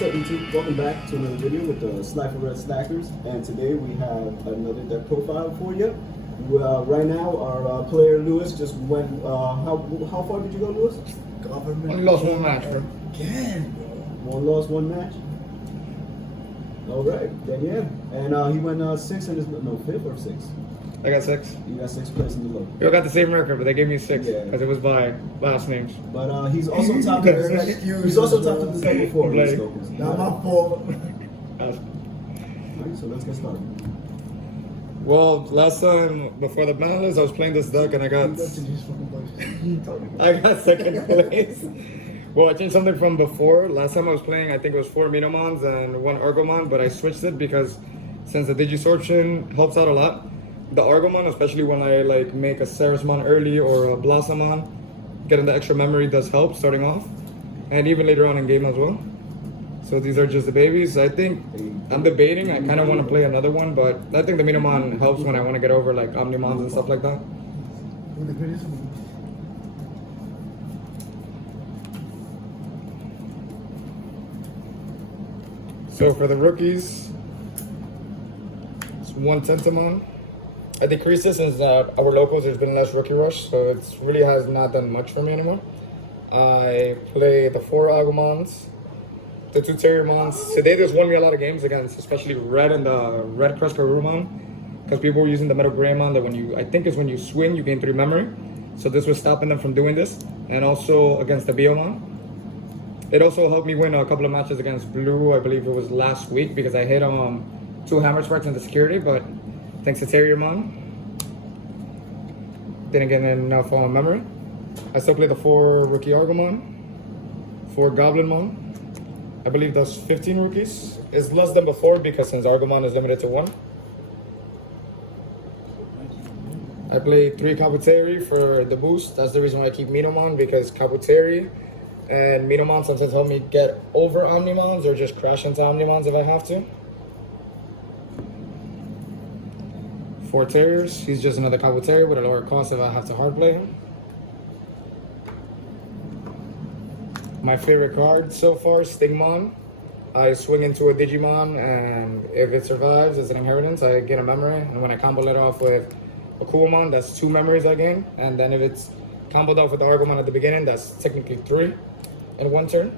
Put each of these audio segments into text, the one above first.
What's up, YouTube? Welcome back to another video with the Sniper Red Stackers, and today we have another deck profile for you. Right now, our player Lewis just went. How far did you go, Lewis? Only lost one match, bro. Again, bro. One loss, one match. All right, then yeah, and he went sixth in his fifth or sixth. I got 6. You got 6th place in the low. We all got the same record, but they gave me 6 because it was by last names. But he's also top of this deck. He's also top of this deck before. Not my fault. Alright, so let's get started. Well, last time before the Malice, I was playing this deck and I got second place. Well, I changed something from before. Last time I was playing, I think it was 4 Minomons and 1 Argomon, but I switched it because since the Digisorption helps out a lot, the Argomon, especially when I like make a Ceresmon early or a Blossomon, getting the extra memory does help starting off, and even later on in game as well. So these are just the babies. I think I'm debating. I kind of want to play another one, but I think the Minomon helps when I want to get over like Omnimons and stuff like that. So for the rookies, it's 1 Tentamon. I decreased it since our locals, there's been less rookie rush, so it really has not done much for me anymore. I play the 4 Agumons, the 2 Terriermons. Today there's won me a lot of games against, especially Red and the Red Crescarumon, because people were using the Metal Greymon that I think it's when you swing, you gain 3 memory. So this was stopping them from doing this. And also against the Biomon. It also helped me win a couple of matches against Blue, I believe it was last week, because I hit 2 Hammer Sparks in the security, but thanks to Terriermon, didn't get enough memory. I still play the 4 rookie Argomon, 4 Goblinmon. I believe that's 15 rookies. It's less than before because since Argomon is limited to 1. I play 3 Kabuteri for the boost. That's the reason why I keep Minomon, because Kabuteri and Minomon sometimes help me get over Omnimons or just crash into Omnimons if I have to. 4 Terriers. He's just another Kabuteri with a lower cost if I have to hard play him. My favorite card so far, Stigmon. I swing into a Digimon, and if it survives, it's an inheritance. I get a memory, and when I combo it off with a Coolmon, that's 2 memories I gain. And then if it's comboed off with the Argomon at the beginning, that's technically 3 in 1 turn.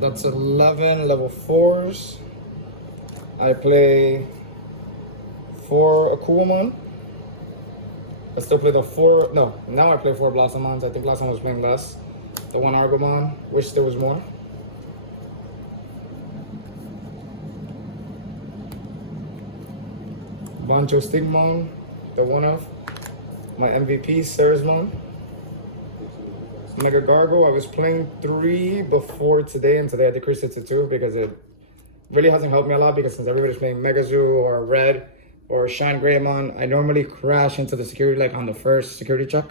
That's 11 level 4s. I play 4 Akuamon. I still play the 4, no, now I play 4 Blossomons. I think last time I was playing less. The 1 Argomon, wish there was more. Bancho Stigmon, the 1 of. My MVP, Ceresmon. Mega Gargo, I was playing 3 before today, and today I decreased it to 2 because it really hasn't helped me a lot, because since everybody's playing Megazoo or Red or Shine Greymon, I normally crash into the security like on the first security check.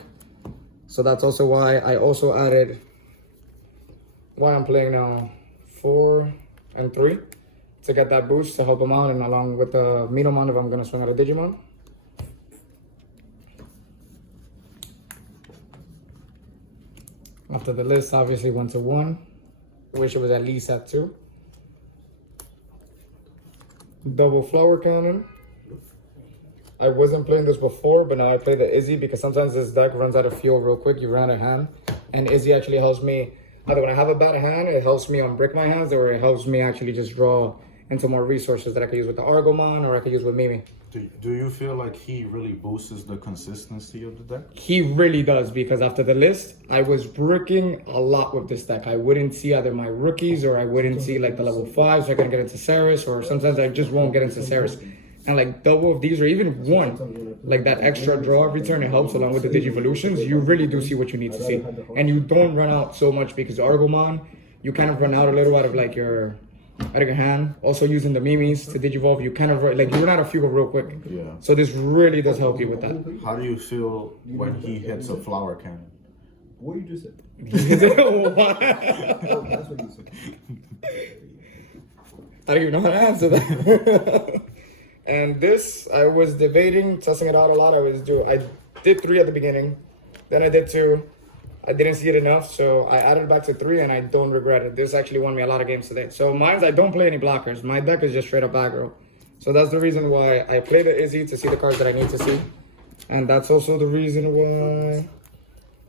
So that's also why I also added why I'm playing now 4 and 3 to get that boost to help them out, and along with the Minomon if I'm gonna swing out a Digimon. After the list obviously went to 1. I wish it was at least at 2. Double Flower Cannon. I wasn't playing this before, but now I play the Izzy because sometimes this deck runs out of fuel real quick. You run out of hand, and Izzy actually helps me. Either when I have a bad hand, it helps me unbrick my hands, or it helps me actually just draw into more resources that I can use with the Argomon or I can use with Mimi. Do you feel like he really boosts the consistency of the deck? He really does, because after the list, I was bricking a lot with this deck. I wouldn't see either my rookies, or I wouldn't see like the level 5s, so I couldn't get into Ceres, or sometimes I just won't get into Ceres. And like double of these, or even 1, like that extra draw every turn, it helps along with the Digivolutions. You really do see what you need to see. And you don't run out so much, because Argomon, you kind of run out a little out of like your hand. Also using the Mimis to Digivolve, you kind of like you run out of fuel real quick. Yeah. So this really does help you with that. How do you feel when he hits a flower cannon? What you just said? That's what you said. I don't even know how to answer that. And this, I was debating, testing it out a lot. I did 3 at the beginning, then I did 2, I didn't see it enough, so I added it back to 3, and I don't regret it. This actually won me a lot of games today. So mine's, I don't play any blockers. My deck is just straight up aggro. So that's the reason why I play the Izzy to see the cards that I need to see. And that's also the reason why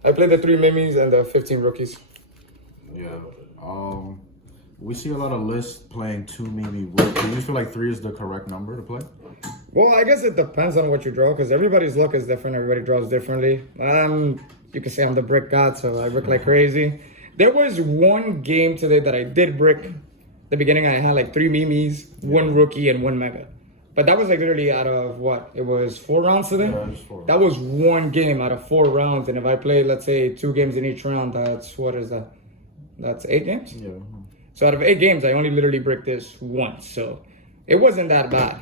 I play the 3 Mimis and the 15 rookies. Yeah. We see a lot of lists playing 2 Mimi. Do you feel like 3 is the correct number to play? Well, I guess it depends on what you draw, because everybody's luck is different. Everybody draws differently. You can say I'm the brick god, so I brick like crazy. There was one game today that I did brick. The beginning, I had like 3 Mimis, 1 rookie, and 1 mega. But that was like literally out of what? It was 4 rounds today? Yeah, just 4 rounds. That was one game out of 4 rounds. And if I play, let's say, 2 games in each round, that's, what is that? That's 8 games? Yeah. So out of 8 games, I only literally bricked this once. So it wasn't that bad.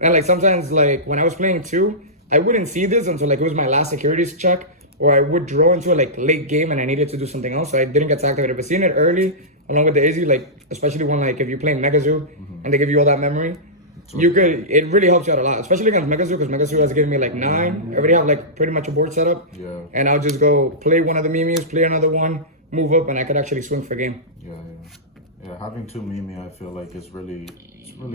And like sometimes, like when I was playing 2, I wouldn't see this until like it was my last securities check, or I would draw into a like late game and I needed to do something else, so I didn't get to activate it. But seeing it early, along with the Izzy, like especially when like if you're playing Megazoo and they give you all that memory, it really helps you out a lot, especially against Megazoo, because Megazoo has given me like 9. I already have like pretty much a board set up. Yeah. And I'll just go play one of the Mimis, play another one, move up, and I could actually swing for game. Yeah, having 2 Mimi, I feel like it's really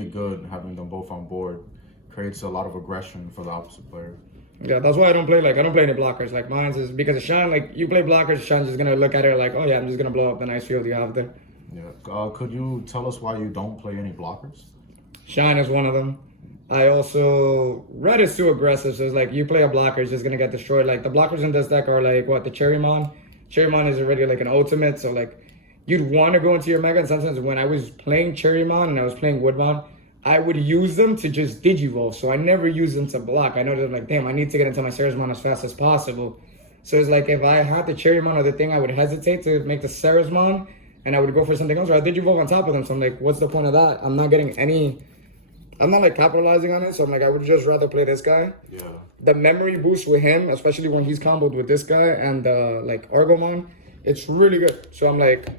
good having them both on board. Creates a lot of aggression for the opposite player. Yeah, that's why I don't play any blockers. Like mine's is because of Sean, like you play blockers, Sean's just gonna look at it like, oh yeah, I'm just gonna blow up the nice field you have there. Yeah. Could you tell us why you don't play any blockers? Shine is one of them. I also, red is too aggressive, so it's like you play a blocker, it's just gonna get destroyed. Like the blockers in this deck are like what, the Ceresmon? Ceresmon is already like an ultimate, so like you'd want to go into your mega, and sometimes when I was playing Ceresmon and I was playing Woodbound, I would use them to just digivolve, so I never use them to block. I know that I'm like, damn, I need to get into my Ceresmon as fast as possible. So it's like if I had the Ceresmon or the thing, I would hesitate to make the Ceresmon, and I would go for something else, or I digivolve on top of them. So I'm like, what's the point of that? I'm not getting any, I'm not like capitalizing on it, so I'm like, I would just rather play this guy. Yeah. The memory boost with him, especially when he's comboed with this guy and like Argomon, it's really good. So I'm like,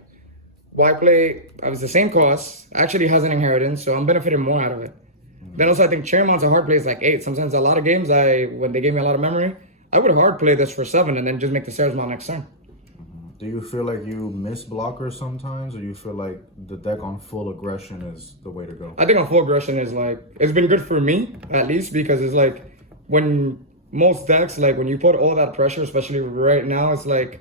why play? I was the same cost, actually has an inheritance, so I'm benefiting more out of it. Then also I think Ceremon's a hard play is like 8. Sometimes a lot of games, when they gave me a lot of memory, I would hard play this for 7 and then just make the Ceresmon next turn. Do you feel like you miss blockers sometimes, or you feel like the deck on full aggression is the way to go? I think on full aggression is like, it's been good for me, at least, because it's like, when most decks, like when you put all that pressure, especially right now, it's like,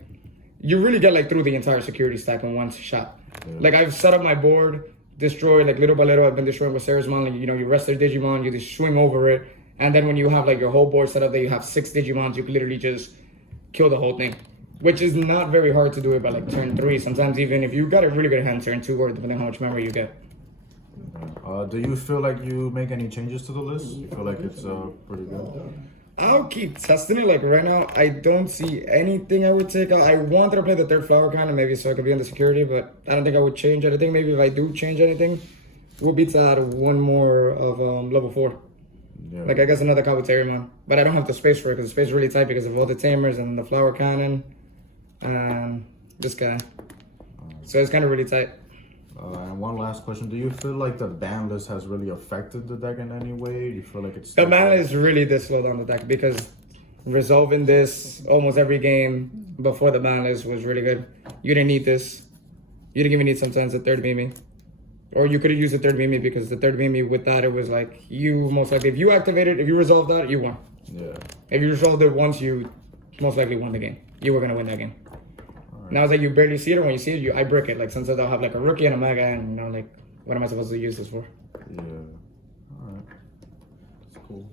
you really get like through the entire security stack in one shot. Yeah. Like I've set up my board, destroyed like little by little, I've been destroying with Ceresmon, like, you know, you rest their Digimon, you just swing over it, and then when you have like your whole board set up that you have 6 Digimons, you can literally just kill the whole thing. Which is not very hard to do it by like turn 3. Sometimes even if you got a really good hand, turn 2, or depending on how much memory you get. Do you feel like you make any changes to the list? You feel like it's pretty good? I'll keep testing it. Like right now, I don't see anything I would take out. I wanted to play the 3rd flower kind of maybe so I could be in the security, but I don't think I would change anything. Maybe if I do change anything, it would be to add one more of level 4. Yeah. Like I guess another Kabuterimon. But I don't have the space for it because the space is really tight because of all the tamers and the flower cannon and this guy. So it's kind of really tight. And one last question. Do you feel like the ban list has really affected the deck in any way? Do you feel like it's... The ban list really did slow down the deck because resolving this almost every game before the ban list was really good. You didn't need this. You didn't even need sometimes a 3rd Mimi. Or you could have used the 3rd Mimi because the 3rd Mimi with that, it was like you most likely, if you activated, if you resolved that, you won. Yeah. If you resolved it once, you most likely won the game. You were going to win that game. Now it's like you barely see it, or when you see it, I brick it. Like sometimes I'll have like a rookie and a mega, and you know, like, what am I supposed to use this for? Yeah. All right. That's cool.